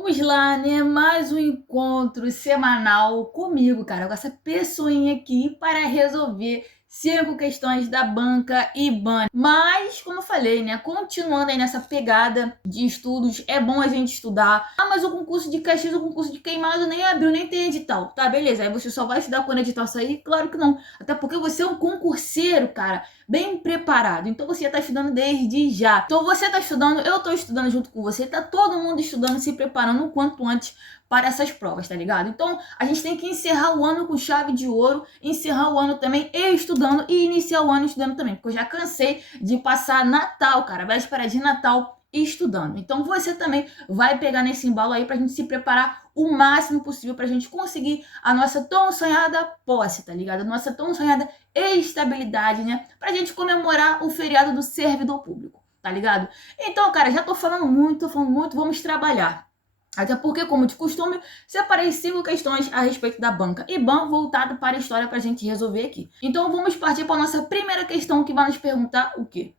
Vamos lá, né? Mais um encontro semanal comigo, cara, com essa pessoinha aqui para resolver 5 questões da banca IBAN. Mas, como eu falei, né? Continuando aí nessa pegada de estudos, é bom a gente estudar. Ah, mas o concurso de Caxias, o concurso de Queimado nem abriu, nem tem edital. Tá, beleza. Aí você só vai estudar quando o edital sair? Claro que não. Até porque você é um concurseiro, cara, bem preparado. Então você já tá estudando desde já. Então você tá estudando, eu tô estudando junto com você, tá todo mundo estudando, se preparando o quanto antes para essas provas, tá ligado? Então a gente tem que encerrar o ano com chave de ouro, encerrar o ano também estudando e iniciar o ano estudando também, porque eu já cansei de passar Natal, cara, véspera de Natal estudando. Então você também vai pegar nesse embalo aí pra gente se preparar o máximo possível pra gente conseguir a nossa tão sonhada posse, tá ligado? A nossa tão sonhada estabilidade, né? Pra gente comemorar o feriado do servidor público, tá ligado? Então, cara, já tô falando muito, vamos trabalhar. Até porque, como de costume, separei 5 questões a respeito da banca IBAN voltado para a história para a gente resolver aqui. Então vamos partir para a nossa primeira questão, que vai nos perguntar o quê?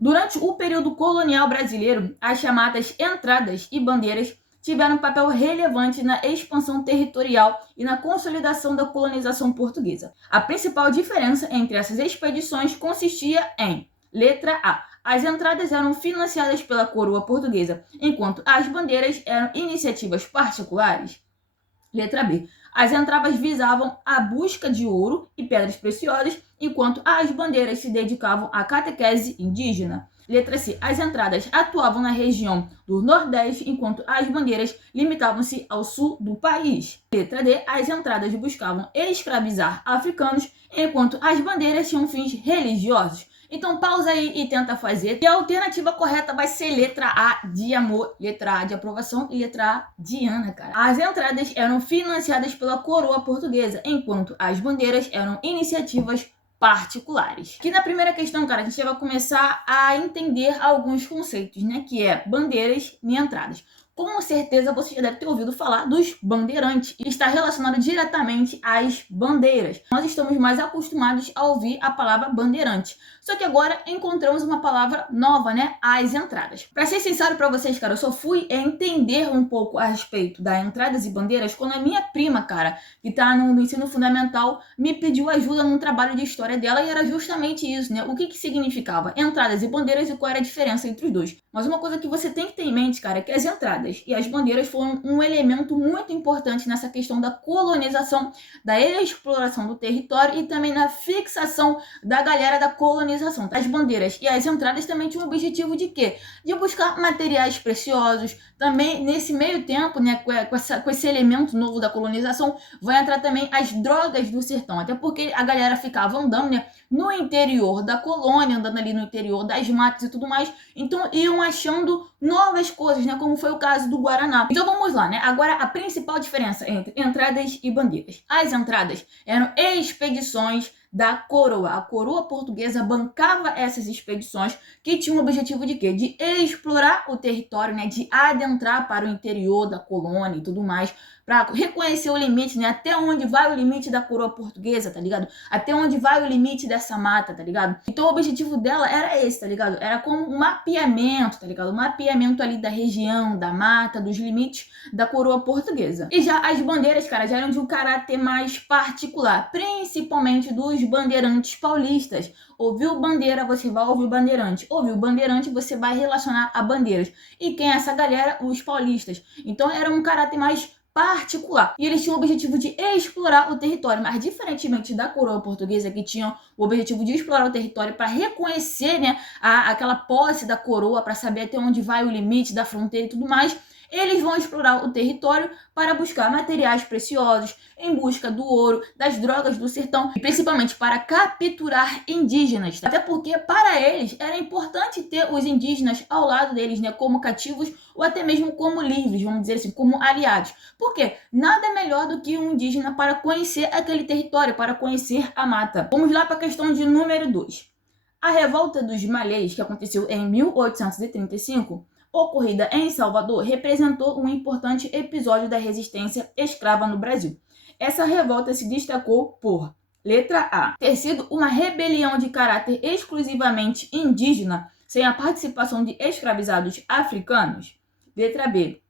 Durante o período colonial brasileiro, as chamadas entradas e bandeiras tiveram um papel relevante na expansão territorial e na consolidação da colonização portuguesa. A principal diferença entre essas expedições consistia em: letra A, as entradas eram financiadas pela coroa portuguesa, enquanto as bandeiras eram iniciativas particulares. Letra B, as entradas visavam a busca de ouro e pedras preciosas, enquanto as bandeiras se dedicavam à catequese indígena. Letra C, as entradas atuavam na região do Nordeste, enquanto as bandeiras limitavam-se ao sul do país. Letra D, as entradas buscavam escravizar africanos, enquanto as bandeiras tinham fins religiosos. Então pausa aí e tenta fazer. E a alternativa correta vai ser letra A de amor, letra A de aprovação e letra A de Ana, cara. As entradas eram financiadas pela coroa portuguesa, enquanto as bandeiras eram iniciativas particulares. Aqui na primeira questão, cara, a gente vai começar a entender alguns conceitos, né? Que é bandeiras e entradas. Com certeza você já deve ter ouvido falar dos bandeirantes, e está relacionado diretamente às bandeiras. Nós estamos mais acostumados a ouvir a palavra bandeirante, só que agora encontramos uma palavra nova, né? As entradas. Para ser sincero para vocês, cara, eu só fui entender um pouco a respeito das entradas e bandeiras quando a minha prima, cara, que tá no ensino fundamental, me pediu ajuda num trabalho de história dela, e era justamente isso, né? O que significava entradas e bandeiras e qual era a diferença entre os dois. Mas uma coisa que você tem que ter em mente, cara, é que as entradas e as bandeiras foram um elemento muito importante nessa questão da colonização, da exploração do território e também na fixação da galera da colonização. As bandeiras e as entradas também tinham o objetivo de quê? De buscar materiais preciosos. Também nesse meio tempo, né, com esse elemento novo da colonização, vai entrar também as drogas do sertão, até porque a galera ficava andando, né, no interior da colônia, andando ali no interior das matas e tudo mais, então iam achando novas coisas, né, como foi o caso do Guaraná. Então vamos lá, né? Agora a principal diferença entre entradas e bandeiras. As entradas eram expedições da coroa. A coroa portuguesa bancava essas expedições que tinham o objetivo de quê? De explorar o território, né? De adentrar para o interior da colônia e tudo mais, para reconhecer o limite, né? Até onde vai o limite da coroa portuguesa, tá ligado? Até onde vai o limite dessa mata, tá ligado? Então o objetivo dela era esse, tá ligado? Era como um mapeamento, tá ligado? Um mapeamento ali da região, da mata, dos limites da coroa portuguesa. E já as bandeiras, cara, já eram de um caráter mais particular, principalmente dos bandeirantes paulistas. Ouviu bandeira, você vai ouvir bandeirante. Ouviu bandeirante, você vai relacionar a bandeiras. E quem é essa galera? Os paulistas. Então era um caráter mais particular. E eles tinham o objetivo de explorar o território, mas diferentemente da coroa portuguesa, que tinha o objetivo de explorar o território para reconhecer, né, aquela posse da coroa, para saber até onde vai o limite da fronteira e tudo mais, eles vão explorar o território para buscar materiais preciosos, em busca do ouro, das drogas do sertão, e principalmente para capturar indígenas. Até porque para eles era importante ter os indígenas ao lado deles, né, como cativos ou até mesmo como livres, vamos dizer assim, como aliados. Porque nada melhor do que um indígena para conhecer aquele território, para conhecer a mata. Vamos lá para a questão de número 2. A revolta dos malês, que aconteceu em 1835, ocorrida em Salvador, representou um importante episódio da resistência escrava no Brasil. Essa revolta se destacou por: letra A, ter sido uma rebelião de caráter exclusivamente indígena, sem a participação de escravizados africanos. Letra B,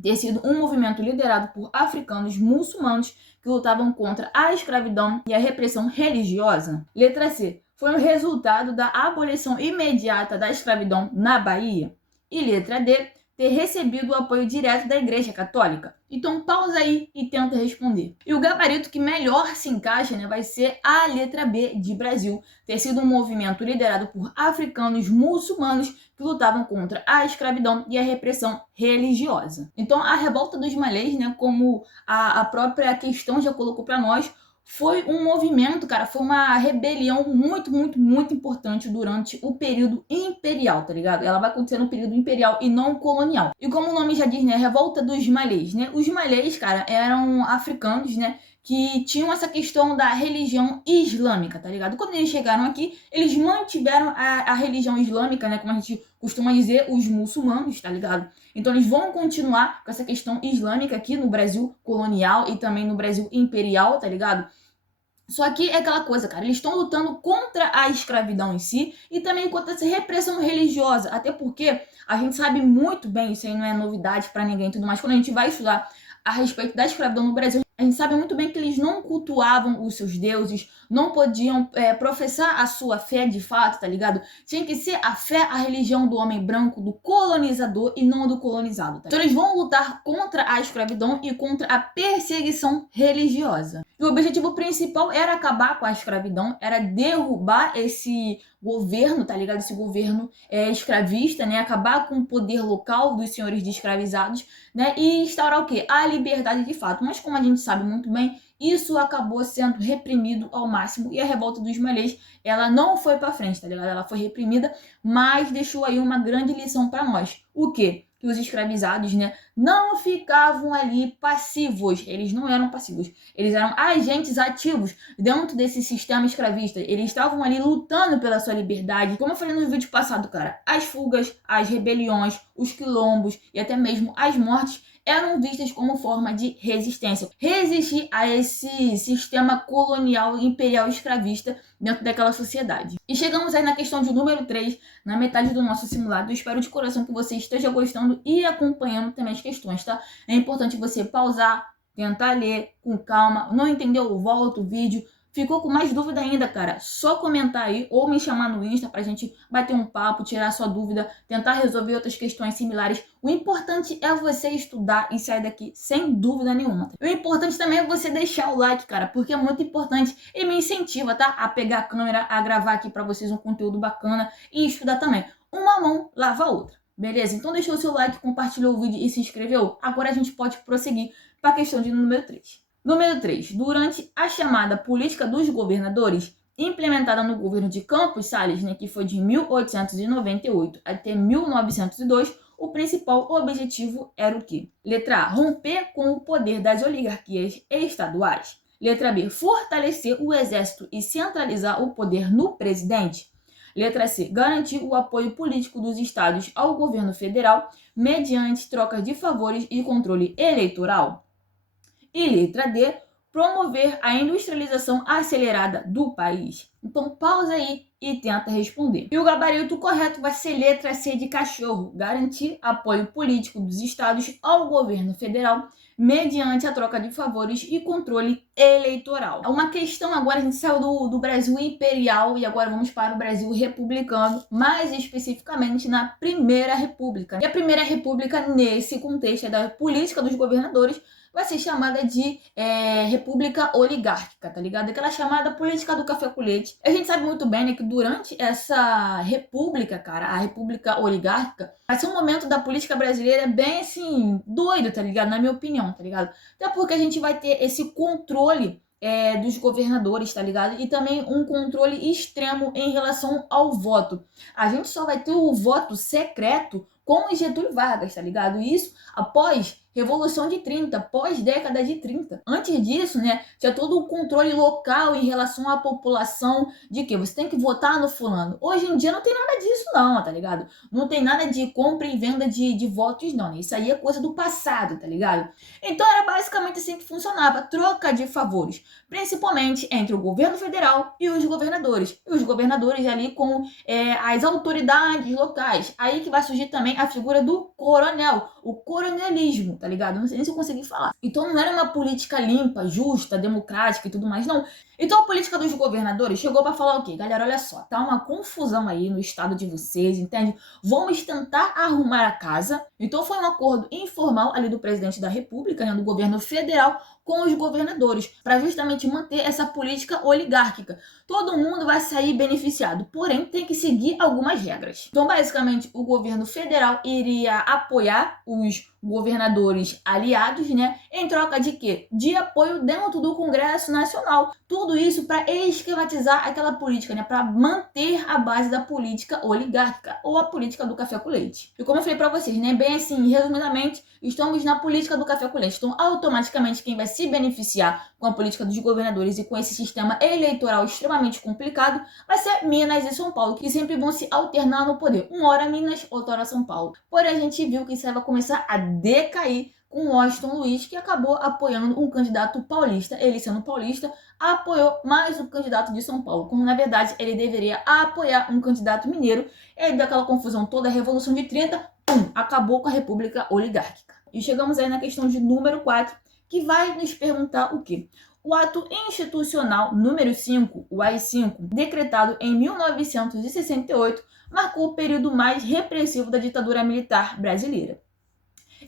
ter sido um movimento liderado por africanos muçulmanos que lutavam contra a escravidão e a repressão religiosa. Letra C. Foi um resultado da abolição imediata da escravidão na Bahia. E letra D. Ter recebido o apoio direto da Igreja Católica. Então pausa aí e tenta responder. E o gabarito que melhor se encaixa, vai ser a letra B de Brasil, ter sido um movimento liderado por africanos muçulmanos que lutavam contra a escravidão e a repressão religiosa. Então a revolta dos malês, como a própria questão já colocou para nós, foi um movimento, cara, foi uma rebelião muito, muito, muito importante durante o período imperial, tá ligado? Ela vai acontecer no período imperial e não colonial. E como o nome já diz, revolta dos malês, Os malês, cara, eram africanos, que tinham essa questão da religião islâmica, tá ligado? Quando eles chegaram aqui, eles mantiveram a religião islâmica, como a gente costuma dizer, os muçulmanos, tá ligado? Então eles vão continuar com essa questão islâmica aqui no Brasil colonial e também no Brasil imperial, tá ligado? Só que é aquela coisa, cara, eles estão lutando contra a escravidão em si e também contra essa repressão religiosa, até porque a gente sabe muito bem, isso aí não é novidade pra ninguém e tudo mais, quando a gente vai estudar a respeito da escravidão no Brasil, a gente sabe muito bem que eles não cultuavam os seus deuses, não podiam professar a sua fé de fato, tá ligado? Tinha que ser a fé, a religião do homem branco, do colonizador e não do colonizado, tá? Então eles vão lutar contra a escravidão e contra a perseguição religiosa. E o objetivo principal era acabar com a escravidão, era derrubar esse governo, tá ligado? Esse governo escravista, acabar com o poder local dos senhores de escravizados, e instaurar o quê? A liberdade de fato. Mas como a gente sabe muito bem, isso acabou sendo reprimido ao máximo e a revolta dos malês, ela não foi para frente, tá ligado? Ela foi reprimida, mas deixou aí uma grande lição para nós. O quê? Que os escravizados, não ficavam ali passivos. Eles não eram passivos. Eles eram agentes ativos dentro desse sistema escravista. Eles estavam ali lutando pela sua liberdade. Como eu falei no vídeo passado, cara, as fugas, as rebeliões, os quilombos e até mesmo as mortes eram vistas como forma de resistência. Resistir a esse sistema colonial imperial escravista dentro daquela sociedade. E chegamos aí na questão de número 3, na metade do nosso simulado. Eu espero de coração que você esteja gostando e acompanhando também as questões, tá? É importante você pausar, tentar ler com calma. Não entendeu? Volta o vídeo. Ficou com mais dúvida ainda, cara? Só comentar aí ou me chamar no Insta pra gente bater um papo, tirar sua dúvida, tentar resolver outras questões similares. O importante é você estudar e sair daqui sem dúvida nenhuma. O importante também é você deixar o like, cara, porque é muito importante e me incentiva, tá? A pegar a câmera, a gravar aqui pra vocês um conteúdo bacana e estudar também. Uma mão lava a outra. Beleza? Então deixou o seu like, compartilhou o vídeo e se inscreveu. Agora a gente pode prosseguir para a questão de número 3. Número 3. Durante a chamada política dos governadores, implementada no governo de Campos Salles, que foi de 1898 até 1902, o principal objetivo era o quê? Letra A. Romper com o poder das oligarquias estaduais. Letra B. Fortalecer o exército e centralizar o poder no presidente. Letra C. Garantir o apoio político dos estados ao governo federal mediante trocas de favores e controle eleitoral. E letra D, promover a industrialização acelerada do país. Então pausa aí e tenta responder. E o gabarito correto vai ser letra C de cachorro, garantir apoio político dos estados ao governo federal mediante a troca de favores e controle eleitoral. Uma questão agora, a gente saiu do Brasil imperial e agora vamos para o Brasil republicano, mais especificamente na Primeira República. E a Primeira República, nesse contexto da política dos governadores, vai ser chamada de república oligárquica, tá ligado? Aquela chamada política do café com leite. A gente sabe muito bem, que durante essa república, cara, a república oligárquica, vai ser um momento da política brasileira bem, assim, doido, tá ligado? Na minha opinião, tá ligado? Até porque a gente vai ter esse controle dos governadores, tá ligado? E também um controle extremo em relação ao voto. A gente só vai ter o voto secreto com Getúlio Vargas, tá ligado? E isso após Revolução de 30, pós-década de 30. Antes disso, tinha todo o controle local em relação à população de que você tem que votar no fulano. Hoje em dia não tem nada disso não, tá ligado? Não tem nada de compra e venda de votos não, Isso aí é coisa do passado, tá ligado? Então era basicamente assim que funcionava, troca de favores, principalmente entre o governo federal e os governadores. E os governadores ali com as autoridades locais. Aí que vai surgir também a figura do coronel, o coronelismo, tá ligado? Não sei nem se eu consegui falar. Então não era uma política limpa, justa, democrática e tudo mais, não. Então a política dos governadores chegou para falar o quê? Galera, olha só, tá uma confusão aí no estado de vocês, entende? Vamos tentar arrumar a casa. Então foi um acordo informal ali do presidente da República, né, do governo federal, com os governadores, para justamente manter essa política oligárquica. Todo mundo vai sair beneficiado, porém tem que seguir algumas regras. Então, basicamente, o governo federal iria apoiar os governadores aliados, né? Em troca de quê? De apoio dentro do Congresso Nacional. Tudo isso para esquematizar aquela política, né? Para manter a base da política oligárquica ou a política do café com leite. E como eu falei para vocês, né? Bem assim, resumidamente, estamos na política do café com leite. Então, automaticamente, quem vai se beneficiar com a política dos governadores e com esse sistema eleitoral extremamente complicado vai ser Minas e São Paulo, que sempre vão se alternar no poder. Uma hora Minas, outra hora São Paulo. Porém, a gente viu que isso vai começar a decair com Washington Luiz, que acabou apoiando um candidato paulista. Ele, sendo paulista, apoiou mais um candidato de São Paulo, quando na verdade ele deveria apoiar um candidato mineiro. E aí, daquela confusão toda, a Revolução de 30, acabou com a República Oligárquica. E chegamos aí na questão de número 4, que vai nos perguntar o quê? O ato institucional número 5, o AI-5, decretado em 1968, marcou o período mais repressivo da ditadura militar brasileira.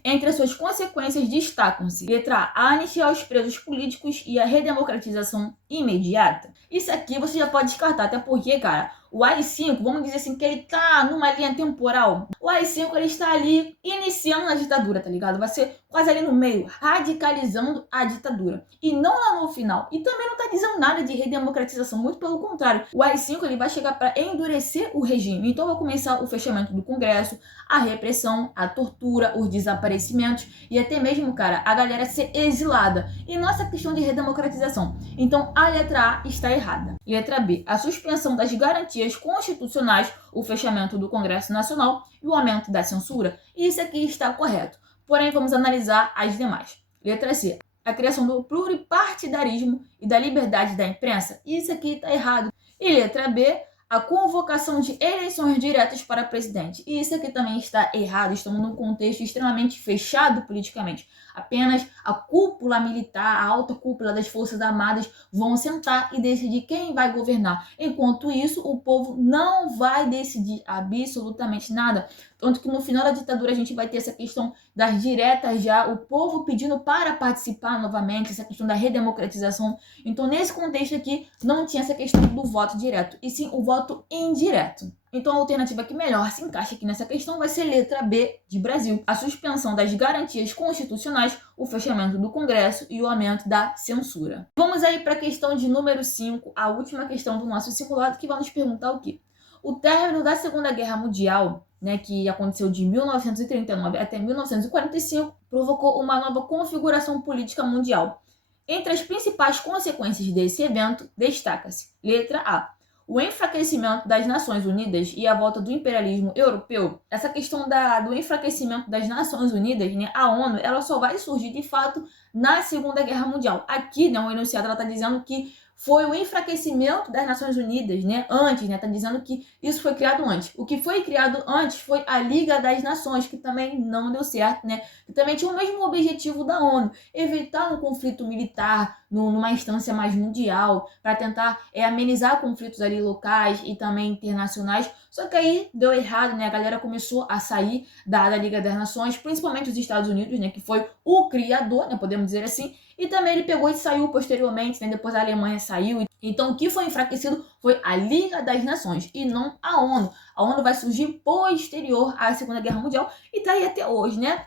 Entre as suas consequências destacam-se: letra A, a anistia aos presos políticos e a redemocratização imediata. Isso aqui você já pode descartar, até porque, cara, o AI-5, vamos dizer assim, que ele tá numa linha temporal. O AI-5, ele está ali iniciando a ditadura, tá ligado? Vai ser quase ali no meio, radicalizando a ditadura. E não lá no final. E também não tá dizendo nada de redemocratização, muito pelo contrário. O AI-5, ele vai chegar para endurecer o regime. Então vai começar o fechamento do Congresso, a repressão, a tortura, os desaparecimentos e até mesmo, cara, a galera ser exilada. E não essa questão de redemocratização. Então a letra A está errada. Letra B, a suspensão das garantias constitucionais, o fechamento do Congresso Nacional e o aumento da censura. Isso aqui está correto. Porém, vamos analisar as demais. Letra C, a criação do pluripartidarismo e da liberdade da imprensa. Isso aqui está errado. E letra B, a convocação de eleições diretas para presidente. E isso aqui também está errado. Estamos num contexto extremamente fechado politicamente. Apenas a cúpula militar, a alta cúpula das Forças Armadas vão sentar e decidir quem vai governar. Enquanto isso, o povo não vai decidir absolutamente nada. Tanto que no final da ditadura a gente vai ter essa questão das diretas já, o povo pedindo para participar novamente, essa questão da redemocratização. Então, nesse contexto aqui, não tinha essa questão do voto direto, e sim o voto indireto. Então, a alternativa que melhor se encaixa aqui nessa questão vai ser letra B, de Brasil. A suspensão das garantias constitucionais, o fechamento do Congresso e o aumento da censura. Vamos aí para a questão de número 5, a última questão do nosso simulado, que vai nos perguntar o quê? O término da Segunda Guerra Mundial, né, que aconteceu de 1939 até 1945, provocou uma nova configuração política mundial. Entre as principais consequências desse evento, destaca-se, letra A, o enfraquecimento das Nações Unidas e a volta do imperialismo europeu. Essa questão do enfraquecimento das Nações Unidas, né, a ONU, ela só vai surgir de fato na Segunda Guerra Mundial. Aqui, né, o enunciado está dizendo que foi o enfraquecimento das Nações Unidas, né? Antes, né? Tá dizendo que isso foi criado antes. O que foi criado antes foi a Liga das Nações, que também não deu certo, né? Que também tinha o mesmo objetivo da ONU, evitar um conflito militar numa instância mais mundial, para tentar amenizar conflitos ali locais e também internacionais. Só que aí deu errado, né? A galera começou a sair da Liga das Nações, principalmente os Estados Unidos, né? Que foi o criador, né? Podemos dizer assim. E também ele pegou e saiu posteriormente, né? Depois a Alemanha saiu. Então o que foi enfraquecido foi a Liga das Nações e não a ONU. A ONU vai surgir posterior à Segunda Guerra Mundial e tá aí até hoje, né?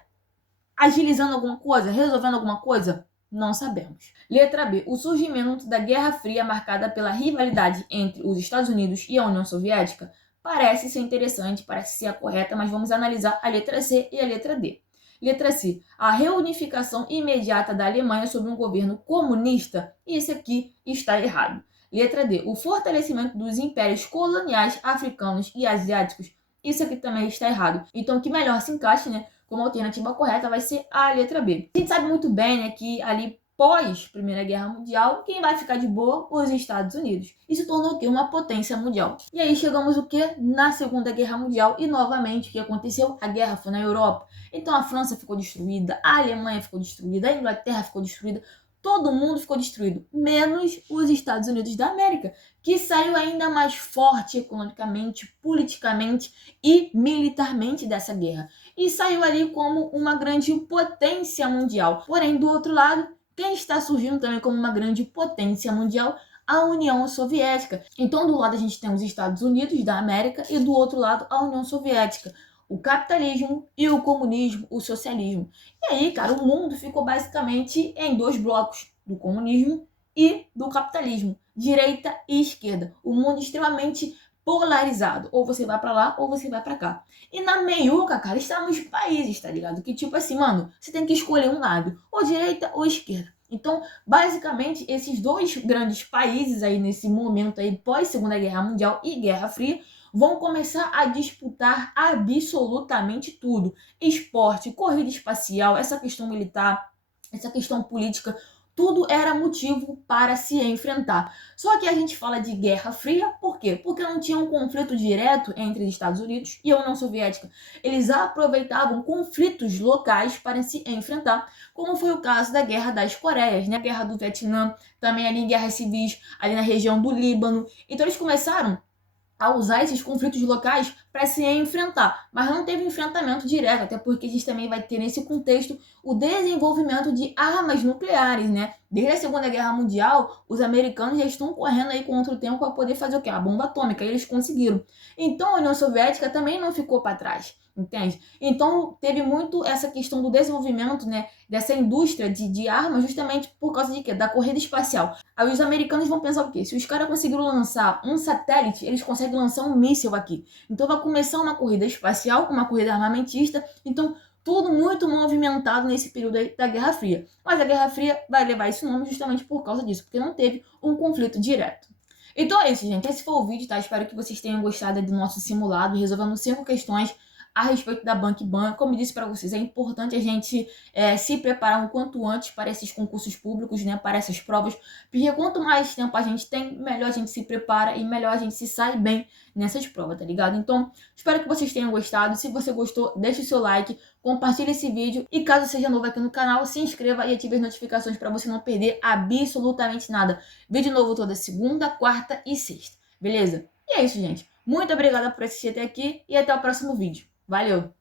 Agilizando alguma coisa, resolvendo alguma coisa? Não sabemos. Letra B. O surgimento da Guerra Fria, marcada pela rivalidade entre os Estados Unidos e a União Soviética, parece ser interessante, parece ser a correta, mas vamos analisar a letra C e a letra D. Letra C. A reunificação imediata da Alemanha sob um governo comunista. Isso aqui está errado. Letra D. O fortalecimento dos impérios coloniais africanos e asiáticos. Isso aqui também está errado. Então, o que melhor se encaixa, né, como alternativa correta vai ser a letra B. A gente sabe muito bem, né, que ali pós Primeira Guerra Mundial, quem vai ficar de boa? Os Estados Unidos. E se tornou o quê? Uma potência mundial. E aí chegamos o quê? Na Segunda Guerra Mundial. E novamente, o que aconteceu? A guerra foi na Europa. Então a França ficou destruída, a Alemanha ficou destruída, a Inglaterra ficou destruída. Todo mundo ficou destruído, menos os Estados Unidos da América, que saiu ainda mais forte economicamente, politicamente e militarmente dessa guerra. E saiu ali como uma grande potência mundial. Porém, do outro lado, quem está surgindo também como uma grande potência mundial? A União Soviética. Então, do lado a gente tem os Estados Unidos da América e do outro lado a União Soviética. O capitalismo e o comunismo, o socialismo. E aí, cara, o mundo ficou basicamente em dois blocos, do comunismo e do capitalismo, direita e esquerda. O mundo extremamente polarizado. Ou você vai para lá ou você vai para cá. E na meiuca, cara, estão os países, tá ligado? Que tipo assim, mano, você tem que escolher um lado, ou direita ou esquerda. Então, basicamente, esses dois grandes países aí nesse momento aí pós Segunda Guerra Mundial e Guerra Fria vão começar a disputar absolutamente tudo. Esporte, corrida espacial, essa questão militar, essa questão política, tudo era motivo para se enfrentar. Só que a gente fala de Guerra Fria, por quê? Porque não tinha um conflito direto entre os Estados Unidos e a União Soviética. Eles aproveitavam conflitos locais para se enfrentar, como foi o caso da Guerra das Coreias, né? A Guerra do Vietnã, também ali em guerras civis, ali na região do Líbano. Então eles começaram a usar esses conflitos locais para se enfrentar, mas não teve enfrentamento direto, até porque a gente também vai ter nesse contexto o desenvolvimento de armas nucleares, né? Desde a Segunda Guerra Mundial, os americanos já estão correndo aí contra o tempo para poder fazer o quê? A bomba atômica, e eles conseguiram. Então a União Soviética também não ficou para trás, entende? Então teve muito essa questão do desenvolvimento, né, dessa indústria de armas justamente por causa de quê? Da corrida espacial. Aí os americanos vão pensar o quê? Se os caras conseguiram lançar um satélite, eles conseguem lançar um míssil aqui. Então vai começar uma corrida espacial, uma corrida armamentista. Então tudo muito movimentado nesse período aí da Guerra Fria. Mas a Guerra Fria vai levar esse nome justamente por causa disso, porque não teve um conflito direto. Então é isso, gente. Esse foi o vídeo, tá? Espero que vocês tenham gostado do nosso simulado, resolvendo 5 questões a respeito da Bank Ban. Como eu disse para vocês, é importante a gente se preparar o quanto antes para esses concursos públicos, né, para essas provas, porque quanto mais tempo a gente tem, melhor a gente se prepara e melhor a gente se sai bem nessas provas, tá ligado? Então, espero que vocês tenham gostado. Se você gostou, deixe o seu like, compartilhe esse vídeo e caso seja novo aqui no canal, se inscreva e ative as notificações para você não perder absolutamente nada. Vídeo novo toda segunda, quarta e sexta, beleza? E é isso, gente. Muito obrigada por assistir até aqui e até o próximo vídeo. Valeu!